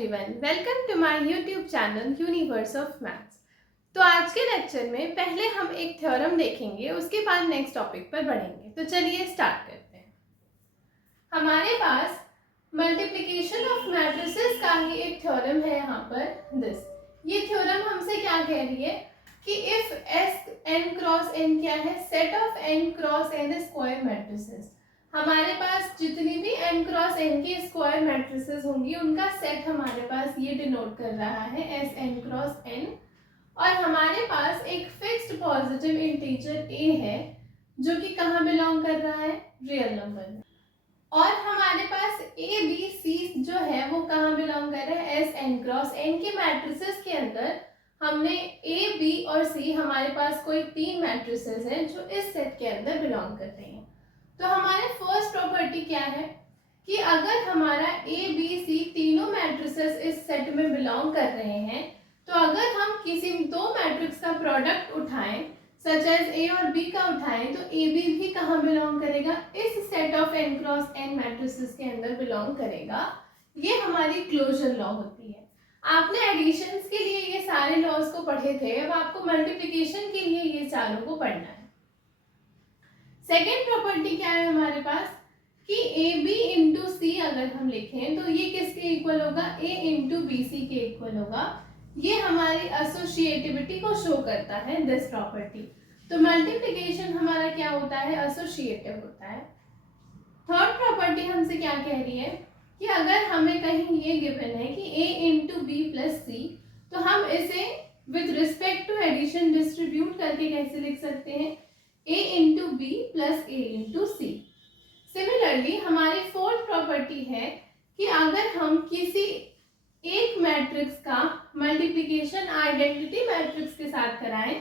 Everyone, welcome to my YouTube channel universe of maths. तो आज के लेक्चर में पहले हम एक थ्योरम देखेंगे, उसके बाद नेक्स्ट टॉपिक पर बढ़ेंगे। तो चलिए स्टार्ट करते हैं। हमारे पास मल्टीप्लिकेशन ऑफ मैट्रिसेस का ही एक थ्योरम है यहाँ पर दिस। ये थ्योरम हमसे क्या कह रही है कि if S n cross n क्या है, set of n cross n square matrices. हमारे पास जितनी भी m क्रॉस n की स्क्वायर मैट्रिसेस होंगी उनका सेट हमारे पास ये डिनोट कर रहा है एस n क्रॉस n। और हमारे पास एक फिक्स्ड पॉजिटिव इंटीजर a है जो कि कहाँ बिलोंग कर रहा है, रियल नंबर में। और हमारे पास a b c जो है वो कहाँ बिलोंग कर रहा है, एस n क्रॉस n के मैट्रिसेस के अंदर हमने a b और c हमारे पास कोई तीन मैट्रिसेस हैं जो इस सेट के अंदर बिलोंग करते हैं। तो हमारे फर्स्ट प्रॉपर्टी क्या है कि अगर हमारा ए बी सी तीनों मैट्रिसेस इस सेट में बिलोंग कर रहे हैं, तो अगर हम किसी दो मैट्रिक्स का प्रोडक्ट उठाएं सच एज ए और बी का उठाएं तो ए बी भी कहाँ बिलोंग करेगा, इस set of n cross n matrices के अंदर बिलोंग करेगा। ये हमारी क्लोजर लॉ होती है। आपने एडिशंस के लिए ये सारे लॉज को पढ़े थे, अब आपको मल्टीप्लिकेशन के लिए ये चारों को पढ़ना है। सेकेंड प्रॉपर्टी क्या है हमारे पास कि ए बी इंटू सी अगर हम लिखें तो ये किसके इक्वल होगा, ए इंटू बी सी के इक्वल होगा। ये हमारी एसोसिएटिविटी को शो करता है दिस प्रॉपर्टी। तो मल्टीप्लिकेशन हमारा क्या होता है, एसोसिएटिव होता है। थर्ड प्रॉपर्टी हमसे क्या कह रही है कि अगर हमें कहीं ये गिवन है कि A into B plus C, तो हम इसे with respect to addition distribute करके कैसे लिख सकते हैं, a into B plus A into C. Similarly हमारी फोर्थ प्रॉपर्टी है कि अगर हम किसी एक मैट्रिक्स का मल्टीप्लिकेशन आइडेंटिटी मैट्रिक्स के साथ कराएं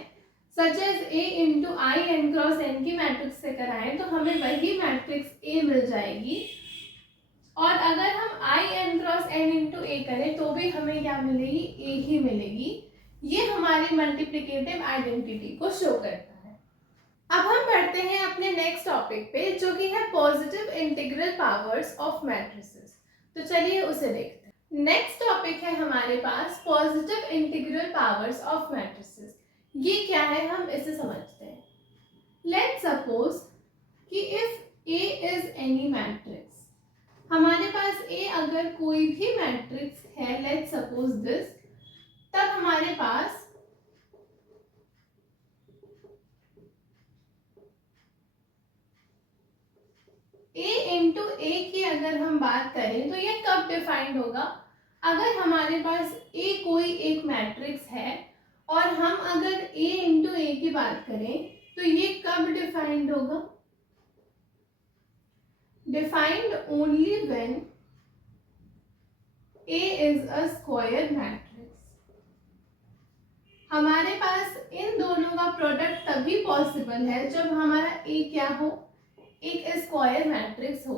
such as a into I N cross n की मैट्रिक्स से कराएं तो हमें वही मैट्रिक्स a मिल जाएगी। और अगर हम I N cross N into A करें तो भी हमें क्या मिलेगी, a ही मिलेगी। ये हमारी मल्टीप्लिकेटिव आइडेंटिटी को शो करता है। अब हम बढ़ते हैं अपने नेक्स्ट टॉपिक पे जो कि है positive integral powers of matrices. तो चलिए उसे देखते हैं। नेक्स्ट टॉपिक है हमारे पास positive integral powers of matrices. ये क्या है हम इसे समझते हैं। लेट्स सपोज कि if A is any matrix, हमारे पास ए अगर कोई भी मैट्रिक्स है, लेट्स सपोज दिस, तब हमारे पास a इंटू ए की अगर हम बात करें तो ये कब डिफाइंड होगा, अगर हमारे पास a कोई एक मैट्रिक्स है और हम अगर a इंटू ए की बात करें तो ये कब डिफाइंड होगा, defined only when a is a square matrix. हमारे पास इन दोनों का प्रोडक्ट तभी पॉसिबल है जब हमारा a क्या हो, एक स्क्वायर मैट्रिक्स हो।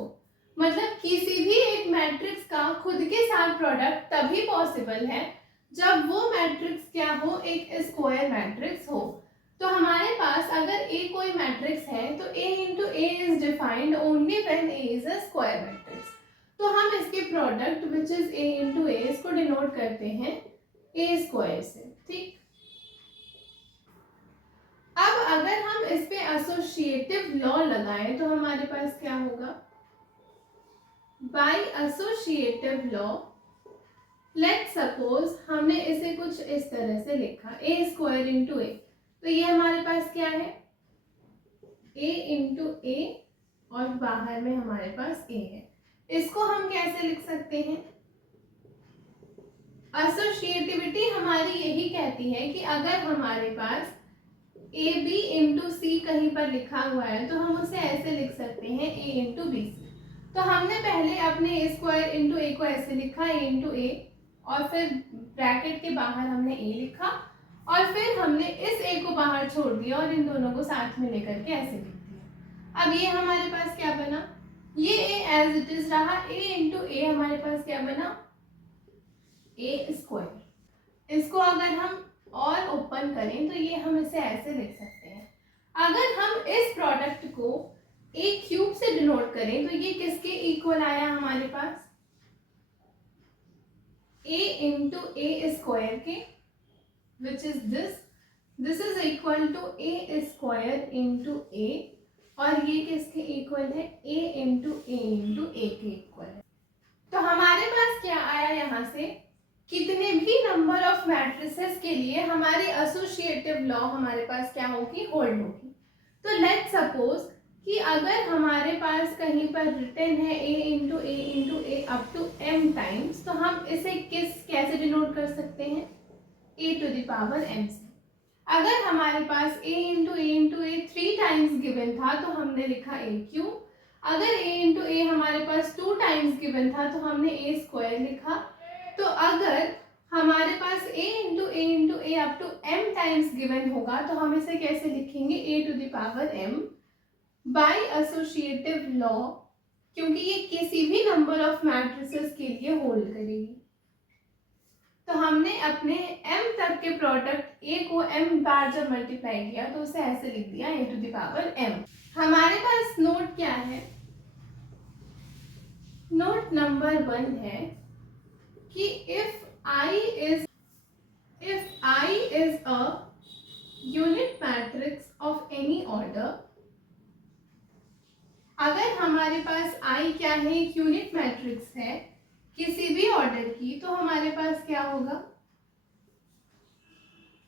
मतलब किसी भी एक मैट्रिक्स का खुद के साथ प्रोडक्ट तभी पॉसिबल है जब वो मैट्रिक्स क्या हो, एक स्क्वायर मैट्रिक्स हो। तो हमारे पास अगर a कोई मैट्रिक्स है तो a into A is defined only when a is a square matrix. तो हम इसके product which is a into A इसको डिनोट करते हैं a स्क्वायर से, ठीक। अब अगर हम इस पे एसोसिएटिव लॉ लगाएं तो हमारे पास क्या होगा, by associative law let's suppose हमने इसे कुछ इस तरह से लिखा ए स्क्वायर इंटू ए, तो ये हमारे पास क्या है, ए इंटू ए और बाहर में हमारे पास ए है। इसको हम कैसे लिख सकते हैं, एसोसिएटिविटी हमारी यही कहती है कि अगर हमारे पास ए बी इंटू सी कहीं पर लिखा हुआ है तो हम उसे ऐसे लिख सकते हैं ए इंटू बी सी। तो हमने पहले अपने ए स्क्वायर इंटू ए को ऐसे लिखा ए इंटू ए, और फिर ब्रैकेट के बाहर हमने ए लिखा और फिर हमने इस ए को बाहर छोड़ दिया और इन दोनों को साथ में लेकर के ऐसे लिख दिया। अब ये हमारे पास क्या बना, ये ए एज इट इज रहा, ए इंटू ए हमारे पास क्या बना, ए स्क्वायर। इसको अगर हम और ओपन करें तो ये हम इसे ऐसे लिख सकते हैं। अगर हम इस प्रोडक्ट को ए क्यूब से डिनोट करें तो ये किसके इक्वल आया हमारे पास, a इंटू ए स्क्वायर के, which is this is equal to A square into A, और ये किसके इक्वल है, a इंटू ए के इक्वल है। तो हमारे पास क्या आया यहाँ से, कितने भी नंबर ऑफ मैट्रिसेस के लिए हमारी एसोसिएटिव लॉ हमारे पास क्या होगी, होल्ड होगी। तो लेट्स सपोज कि अगर हमारे पास कहीं पर रिटन है a into A up to m times, तो हम इसे कैसे डिनोट कर सकते हैं, a to the power m से। अगर हमारे पास a into A 3 times given था तो हमने लिखा a क्यूब। अगर a इंटू ए हमारे पास 2 टाइम्स गिवन था तो हमने a स्क्वायर लिखा। तो अगर हमारे पास a into A up to m times given होगा तो हम इसे कैसे लिखेंगे, a to the power m by associative law, क्योंकि ये किसी भी नंबर ऑफ मैट्रिसेस के लिए होल्ड करेगी। तो हमने अपने m तक के प्रोडक्ट a को m बार जब मल्टीप्लाई किया तो उसे ऐसे लिख दिया a to the power m। हमारे पास नोट क्या है, नोट नंबर 1 है कि if I is a unit matrix of any order, अगर हमारे पास I क्या है, एक यूनिट मैट्रिक्स है किसी भी ऑर्डर की, तो हमारे पास क्या होगा,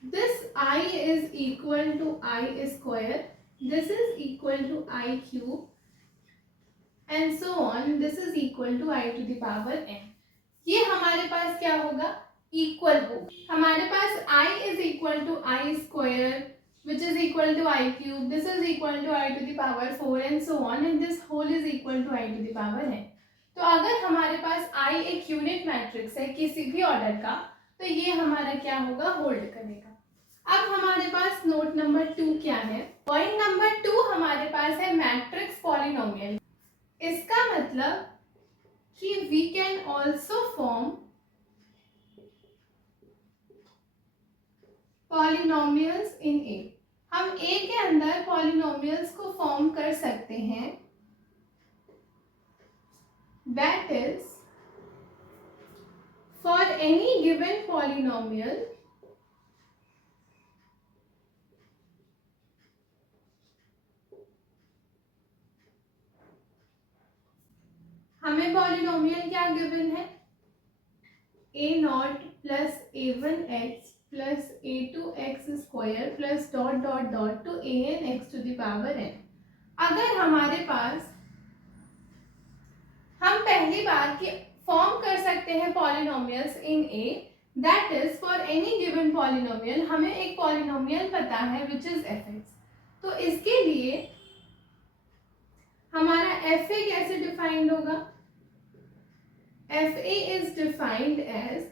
this I is equal to I square, this is equal to I cube and so on, this is equal to I to the power n। ये हमारे पास क्या होगा, इक्वल होगा। हमारे पास I is equal to I square which is equal to I cube, this is equal to I to the power 4 and so on, and this whole is equal to I to the power n। तो अगर हमारे पास I एक unit matrix है किसी भी order का, तो ये हमारा क्या होगा, होल्ड करेगा। अब हमारे पास नोट नंबर 2 क्या है, पॉइंट नंबर 2 हमारे पास है मैट्रिक्स पॉलिनोमियल। इसका मतलब कि we can also form polynomials in A। हम A के अंदर पॉलिनोमियल्स को फॉर्म कर सकते हैं, that is for any given polynomial हमें पॉलिनोमियल क्या गिवन है, a0 plus a1x plus a2x square plus dot dot dot to an x to the power n। अगर हमारे पास, हम पहली बार की फॉर्म कर सकते हैं polynomials in A, that is for any given polynomial हमें एक पॉलिनोमियल पता है विच इज fx। तो इसके लिए हमारा fa कैसे डिफाइंड होगा, fa इज डिफाइंड एज,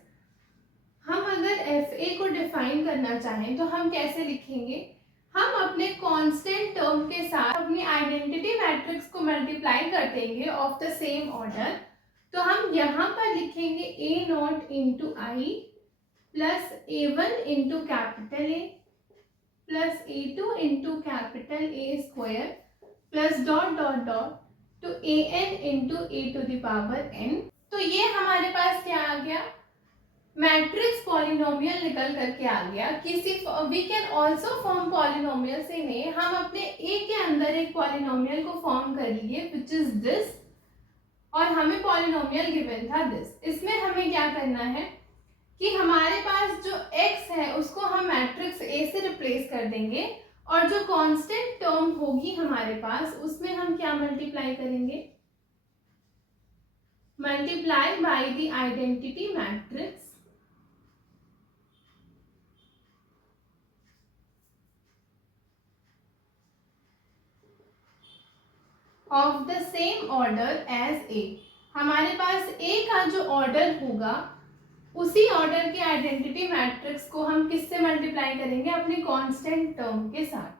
हम अगर fa को डिफाइन करना चाहें तो हम कैसे लिखेंगे, हम अपने कांस्टेंट टर्म के साथ अपनी आइडेंटिटी मैट्रिक्स को मल्टीप्लाई कर देंगे ऑफ द सेम ऑर्डर। तो हम यहाँ पर लिखेंगे a0 into I plus a1 into capital A plus a2 into capital A square plus dot dot dot to an into a to the power n। तो ये हमारे पास क्या आ गया, मैट्रिक्स पॉलिनोमियल निकल करके आ गया। किसी we can also form polynomial से नहीं, हम अपने ए के अंदर एक पॉलिनोमियल को फॉर्म कर लिए विच इज दिस, और हमें पॉलिनोमियल गिवन था दिस। इसमें हमें क्या करना है कि हमारे पास जो x है उसको हम मैट्रिक्स ए से रिप्लेस कर देंगे, और जो कांस्टेंट टर्म होगी हमारे पास उसमें हम क्या मल्टीप्लाई करेंगे, multiply by the identity matrix of the same order as A. हमारे पास ए का जो ऑर्डर होगा उसी ऑर्डर के आइडेंटिटी मैट्रिक्स को हम किससे मल्टीप्लाई करेंगे, अपने कांस्टेंट टर्म के साथ।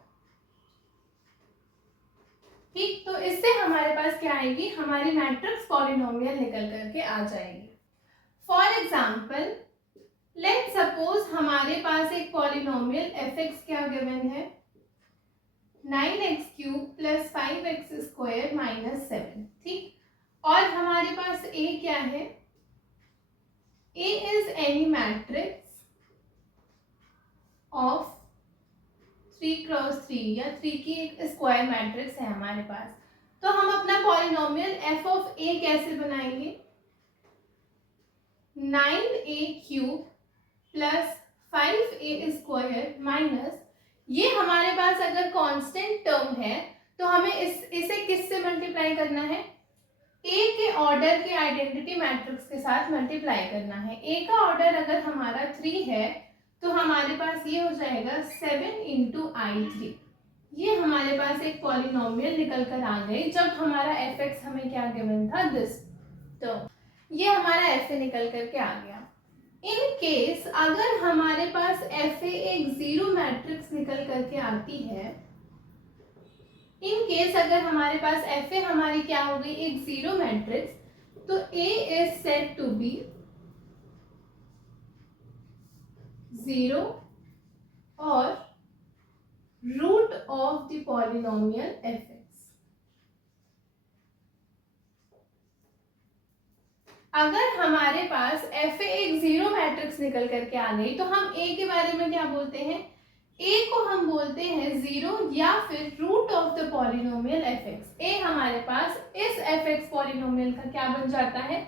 ठीक, तो इससे हमारे पास क्या आएगी, हमारी मैट्रिक्स पॉलिनोमियल निकल करके आ जाएगी। फॉर एग्जाम्पल लेट्स सपोज हमारे पास एक पॉलिनोमियल fx क्या गिवन है, 9x cube plus 5x square minus 7। ठीक, और हमारे पास a क्या है, A is any matrix of 3x3 या 3 की एक स्क्वायर मैट्रिक्स है हमारे पास, तो हम अपना पॉलिनोमियल f ऑफ a कैसे बनाएंगे? 9a³ plus 5a square minus, ये हमारे पास अगर कांस्टेंट टर्म है तो हमें इसे किससे मल्टीप्लाई करना है? a के ऑर्डर के आइडेंटिटी मैट्रिक्स के साथ मल्टीप्लाई करना है। a का ऑर्डर अगर हमारा 3 है तो हमारे पास ये हो जाएगा 7 इंटू i3। ये हमारे पास एक पॉलिनोमियल निकल कर आ गई जब हमारा fx हमें क्या गिवन था, दिस टर्म। ये हमारा fa निकल करके आ गया। इन केस अगर हमारे पास fa एक जीरो मैट्रिक्स निकल करके आती है, इन केस अगर हमारे पास fa हमारी क्या हो गई, एक जीरो मैट्रिक्स, तो a is said to be zero और root of the polynomial fx। अगर हमारे पास fa एक जीरो मैट्रिक्स निकल करके आ गई तो हम a के बारे में क्या बोलते हैं? a को हम बोलते हैं जीरो या फिर root of the polynomial fx। a हमारे पास इस fx पॉलिनोमियल का क्या बन जाता है,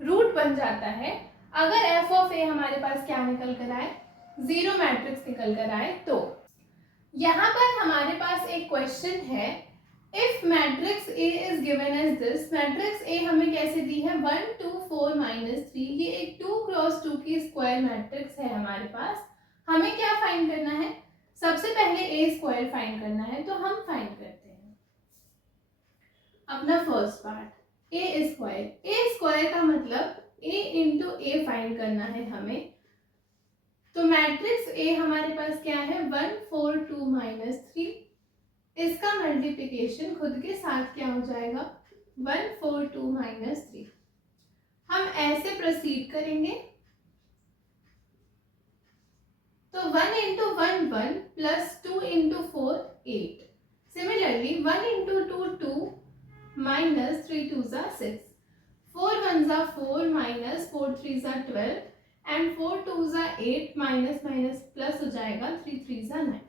रूट बन जाता है। अगर f ऑफ a हमारे पास क्या निकल कर आए, जीरो मैट्रिक्स निकल कर आए। तो यहाँ पर हमारे पास एक क्वेश्चन है, if matrix A is given as this, matrix A हमें कैसे दी है, 1 2 4 -3। ये एक 2x2 की स्क्वायर मैट्रिक्स है हमारे पास। हमें क्या फाइंड करना है, सबसे पहले A स्क्वायर फाइंड करना है, तो हम फाइंड करते हैं अपना first part A square. A square का मतलब A इंटू A फाइंड करना है हमें। तो मैट्रिक्स A हमारे पास क्या है, 1 4 2 -3। इसका मल्टीप्लिकेशन खुद के साथ क्या हो जाएगा, 1 4 2 -3। हम ऐसे प्रोसीड करेंगे, तो 1 into 1 1 plus 2 into 4 8। Similarly 1 into 2 2 minus 3 2 6, 4 1 4 minus 4 3 12 and 4 2 8 minus minus plus हो जाएगा 3 3 9।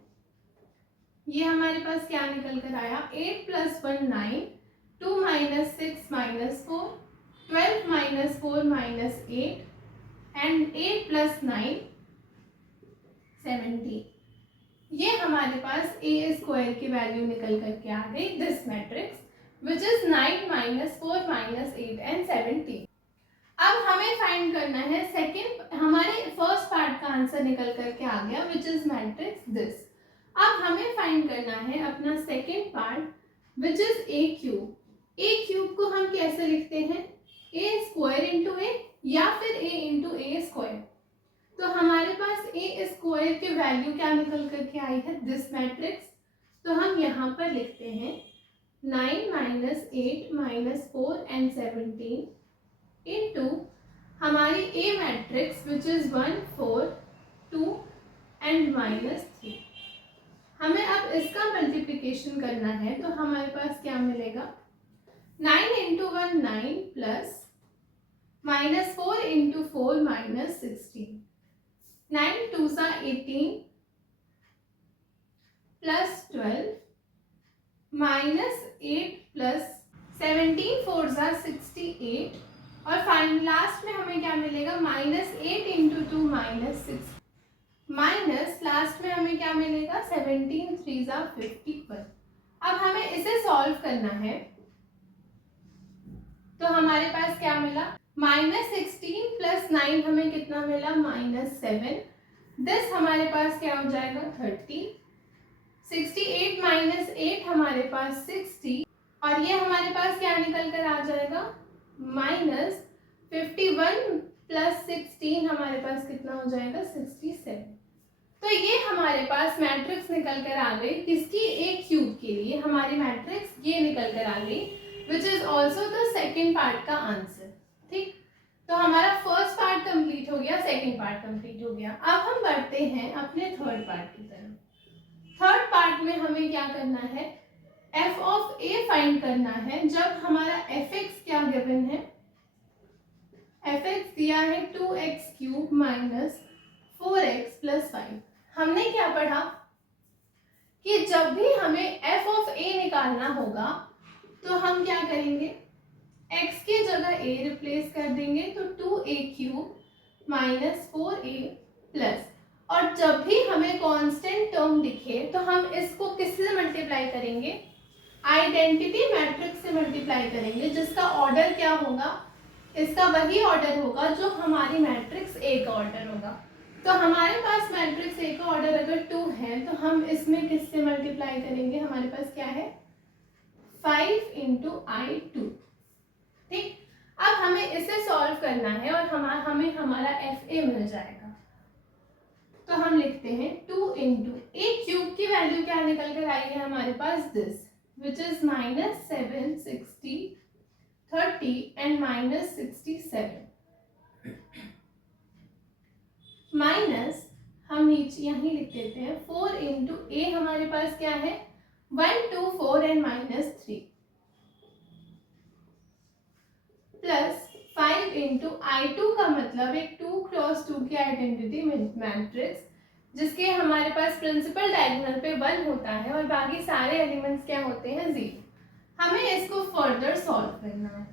ये हमारे पास क्या निकल कर आया, 8 plus 1 9, 2 minus 6 minus 4, 12 minus 4 minus 8 and 8 plus 9 17। ये हमारे पास a स्क्वायर की वैल्यू निकल करके आ गई, this matrix which is 9 minus 4 minus 8 and 17। अब हमें फाइंड करना है सेकेंड, हमारे फर्स्ट पार्ट का आंसर निकल करके आ गया विच इज मैट्रिक्स दिस। अब हमें फाइंड करना है अपना second part which is a cube को हम कैसे लिखते हैं, a स्क्वायर इंटू a या फिर a इंटू a स्क्वायर। तो हमारे पास a स्क्वायर की वैल्यू क्या निकल करके आई है, दिस मैट्रिक्स। तो हम यहाँ पर लिखते हैं 9 माइनस 8 माइनस 4 एंड 17 इंटू हमारी a matrix which is 1 4 2 and -3। हमें अब इसका मल्टीप्लिकेशन करना है, तो हमारे पास क्या मिलेगा, 9 into 1 9 plus minus 4 into 4 minus 16, 9 2 18 plus 12 minus 8 plus 17 4 68 और फाइनल लास्ट में हमें क्या मिलेगा, -8 इंटू 2 -6 माइनस लास्ट में हमें क्या मिलेगा, 17 3 51। अब हमें इसे सॉल्व करना है, तो हमारे पास क्या मिला, -16 प्लस 9 हमें कितना मिला, -7। दिस हमारे पास क्या हो जाएगा 30। 68 माइनस 8 हमारे पास 60 और ये हमारे पास क्या निकल कर आ जाएगा, -51 प्लस 16 हमारे पास कितना हो जाएगा 67। तो ये हमारे पास मैट्रिक्स निकल कर आ गई किसकी, a क्यूब के लिए हमारी मैट्रिक्स ये निकल कर आ गई which is also the second part का आंसर। ठीक, तो हमारा फर्स्ट पार्ट कंप्लीट हो गया, सेकेंड पार्ट कंप्लीट हो गया। अब हम बढ़ते हैं अपने थर्ड पार्ट की तरफ। थर्ड पार्ट में हमें क्या करना है, f ऑफ a फाइंड करना है जब हमारा fx क्या गिवन है, एफ एक्स दिया है 2x³ माइनस 4x प्लस 5। हमने क्या पढ़ा कि जब भी हमें f ऑफ a निकालना होगा तो हम क्या करेंगे, x की जगह a रिप्लेस कर देंगे, तो 2a³ माइनस 4a प्लस, और जब भी हमें कांस्टेंट टर्म दिखे तो हम इसको किससे मल्टीप्लाई करेंगे, आइडेंटिटी मैट्रिक्स से मल्टीप्लाई करेंगे, जिसका ऑर्डर क्या होगा, इसका वही ऑर्डर होगा जो हमारी मैट्रिक्स ए का ऑर्डर होगा। तो हमारे पास मैट्रिक्स ए का ऑर्डर अगर 2 है तो हम इसमें किससे मल्टीप्लाई करेंगे, हमारे पास क्या है 5 इंटू I2। ठीक, अब हमें इसे सॉल्व करना है और हमें हमारा FA मिल जाएगा। तो हम लिखते हैं 2 इंटू A³ की वैल्यू क्या निकल कर आई है हमारे पास, this which is minus 7, 60, 30 and minus 67 minus, हम नीचे यहीं लिख देते हैं 4 इंटू ए, हमारे पास क्या है 1, 2, 4 and minus 3 plus 5 into I2 का मतलब एक 2 क्रॉस 2 की आइडेंटिटी मैट्रिक्स जिसके हमारे पास प्रिंसिपल डायगोनल पे 1 होता है और बाकी सारे एलिमेंट्स क्या होते हैं 0। हमें इसको फर्दर सॉल्व करना है।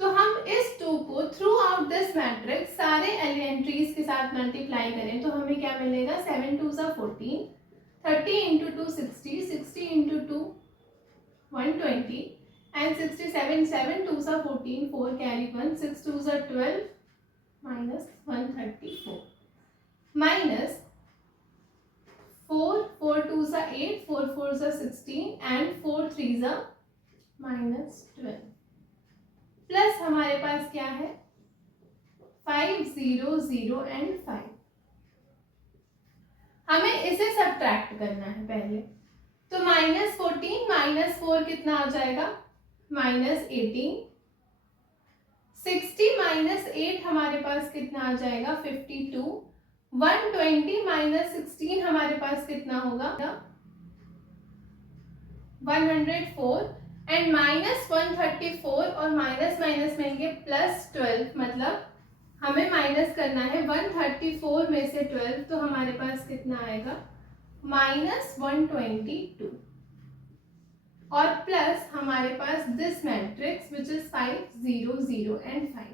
तो हम इस 2 को थ्रू आउट दिस मैट्रिक्स सारे एंट्रीज के साथ मल्टीप्लाई करें तो हमें क्या मिलेगा, 7 2 14, 30 into 2 60, 60 into 2 120 and 67, 7 2 14, 4 carry 1, 6 2 12 minus 134 minus 4 4 2 8, 4 4 16 and 4 3 minus 12 plus हमारे पास क्या है 5 0 0 एंड 5। हमें इसे सब्ट्रैक्ट करना है पहले, तो माइनस 14 माइनस 4 कितना आ जाएगा, माइनस 18, 60 माइनस 8 हमारे पास कितना आ जाएगा 52, 120 माइनस 16 हमारे पास कितना होगा 104 एंड माइनस 134 और माइनस माइनस मिलेंगे प्लस 12, मतलब हमें माइनस करना है 134 में से 12, तो हमारे पास कितना आएगा माइनस 122 और प्लस हमारे पास this matrix which is 5 0 0 and 5।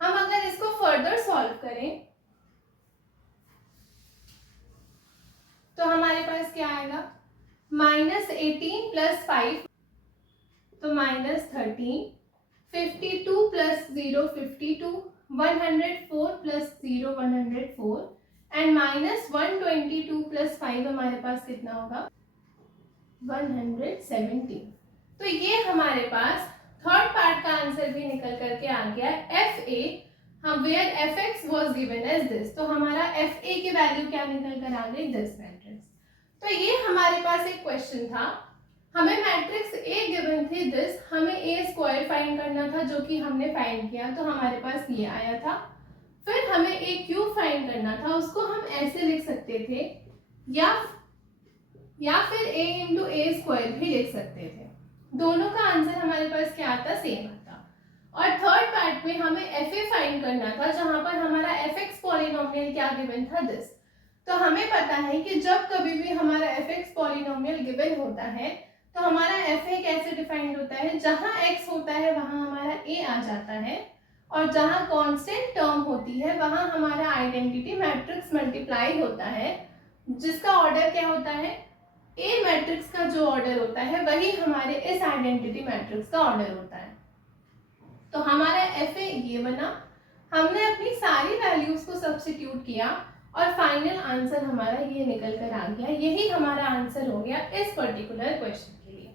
हम अगर इसको फर्दर सॉल्व करें तो हमारे पास क्या आएगा, माइनस 18 प्लस 5 तो minus 13, 52 plus 0 52, 104 plus 0 104 and minus 122 plus 5 हमारे पास कितना होगा 117। तो ये हमारे पास थर्ड पार्ट का आंसर भी निकल करके आ गया FA, हम where fx was given as this, तो हमारा FA की वैल्यू क्या निकल कर आ गई, दिस मैट्रिक्स। तो ये हमारे पास एक क्वेश्चन था, हमें मैट्रिक्स A गिवन थी दिस, हमें A स्क्वायर फाइंड करना था जो कि हमने फाइंड किया, तो हमारे पास ये आया था। फिर हमें A³ फाइंड करना था, उसको हम ऐसे लिख सकते थे या फिर A इंटू ए स्क्वायर भी लिख सकते थे। दोनों का आंसर हमारे पास क्या आता, सेम आता। और थर्ड पार्ट में हमें FA फाइंड करना था जहां पर हमारा fx पॉलिनोमियल क्या गिवन था, दिस। तो हमें पता है कि जब कभी भी हमारा fx पॉलिनोमियल गिवन होता है तो हमारा FA कैसे डिफाइंड होता है, जहां x होता है वहां हमारा A आ जाता है और जहां कांस्टेंट टर्म होती है वहां हमारा आइडेंटिटी मैट्रिक्स मल्टीप्लाई होता है, जिसका ऑर्डर क्या होता है, A मैट्रिक्स का जो ऑर्डर होता है वही हमारे इस आइडेंटिटी मैट्रिक्स का ऑर्डर होता है। तो हमारा FA ये बना, हमने अपनी सारी वैल्यूज को सब्स्टिट्यूट किया और फाइनल आंसर हमारा ये निकल कर आ गया। यही हमारा आंसर हो गया इस पर्टिकुलर क्वेश्चन के लिए।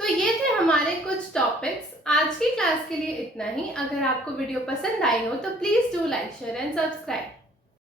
तो ये थे हमारे कुछ टॉपिक्स। आज की क्लास के लिए इतना ही। अगर आपको वीडियो पसंद आई हो तो please do like, share and subscribe.